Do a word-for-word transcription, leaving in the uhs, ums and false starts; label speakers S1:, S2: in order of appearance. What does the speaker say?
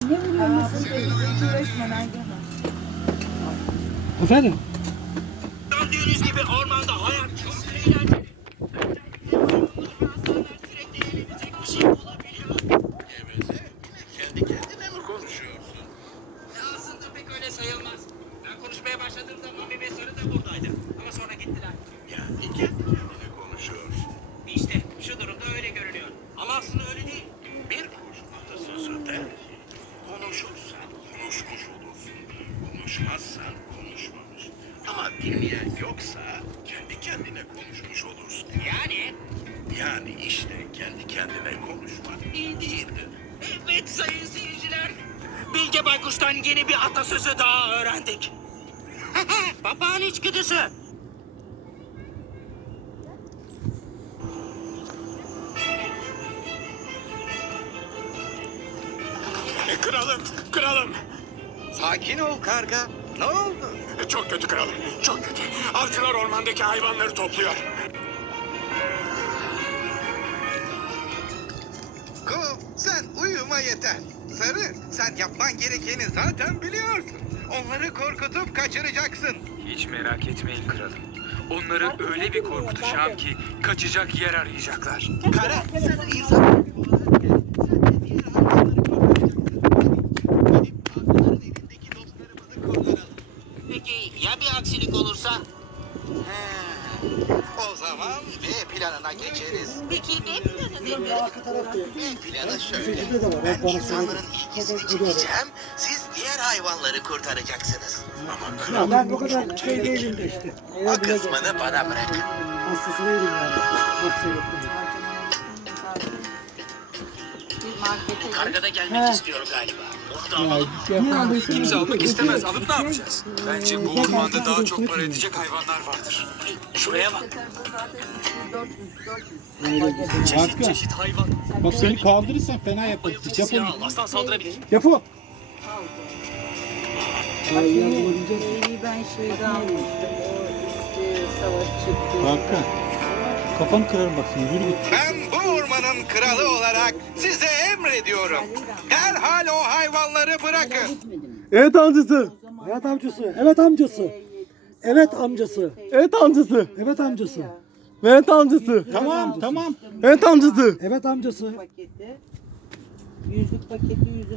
S1: Ne vuruyorsun teyze? Hiç uğraşma Nagihan.
S2: Efendim?
S3: Gördüğünüz gibi ormanda hayat çok eğlenceli. Sürekli eğlenecek bir şey olabiliyor.
S4: Geveze, kendi kendine mi konuşuyorsun?
S3: Aslında pek öyle sayılmaz. Ben konuşmaya başladığım zaman bir Sarı da buradaydı. Ama sonra gittiler.
S4: Yani kendi kendine konuşuyorsun.
S3: İşte şu durumda öyle görünüyor. Ama aslında öyle değil.
S4: Bir kuş atasözü der ki, konuşursan konuşmuş olursun, konuşmazsan konuşmamış. Ama dinleyen yoksa kendi kendine konuşmuş olursun.
S3: Yani?
S4: Yani işte kendi kendine konuşmak iyi değildir.
S3: Evet sayın seyirciler. Bilge Baykuş'tan yeni bir atasözü daha öğrendik. Papağan içgüdüsü.
S5: Kralım, kralım.
S4: Sakin ol karga. Ne oldu?
S5: Çok kötü kralım, çok kötü. Avcılar ormandaki hayvanları topluyor.
S4: Ko, sen uyuma yeter. Sarı, sen yapman gerekeni zaten biliyorsun. Onları korkutup kaçıracaksın.
S6: Hiç merak etmeyin kralım. Onları öyle bir korkutacağım ki kaçacak yer arayacaklar.
S4: Kara, sen insan olarak gel. Sen de diğer hayvanları kurtaracaksın. Gidip avcıların elindeki dostlarımızı kurtaralım.
S3: Peki ya bir aksilik olursa?
S4: O zaman B planına geçeriz.
S3: Peki ne planı nedir?
S4: B planı şöyle.
S2: Fikirde de var.
S4: Ben
S2: Bana
S4: insanların
S2: söyle.
S4: ilgisini çekeceğim. Siz diğer hayvanları kurtaracaksınız.
S2: Ya ben bu kadar şey değilim de işte.
S4: O kısmını bana bırakın.
S2: Hastası değilim yani. Hasta yok benim.
S3: Karga da gelmek istiyor galiba. Onu da alalım.
S2: Ya,
S6: Kimse almak istemez. Alıp ne yapacağız? Bence bu ormanda daha çok para edecek hayvanlar vardır.
S3: Şuraya bak.
S6: Çeşit çeşit hayvan.
S2: Bak seni kaldırırsan fena yaparız.
S3: Ayı silah al. Aslan saldırabilir.
S2: Yapı.
S1: Şeyi ben şeyde almıştım. O işte savaş çıktı.
S2: Hakan. Kafanı kırarım bak seni. Yürü git.
S4: Ben bu ormanın kralı olarak size emrediyorum. Derhal o hayvanları bırakın.
S2: Evet amcası. Evet amcası. Evet amcası. Evet amcası. Evet amcası. Evet amcası. Evet amcası. Tamam tamam. Evet amcası. Evet amcası.
S1: Paketi. Yüzlük paketi yüzü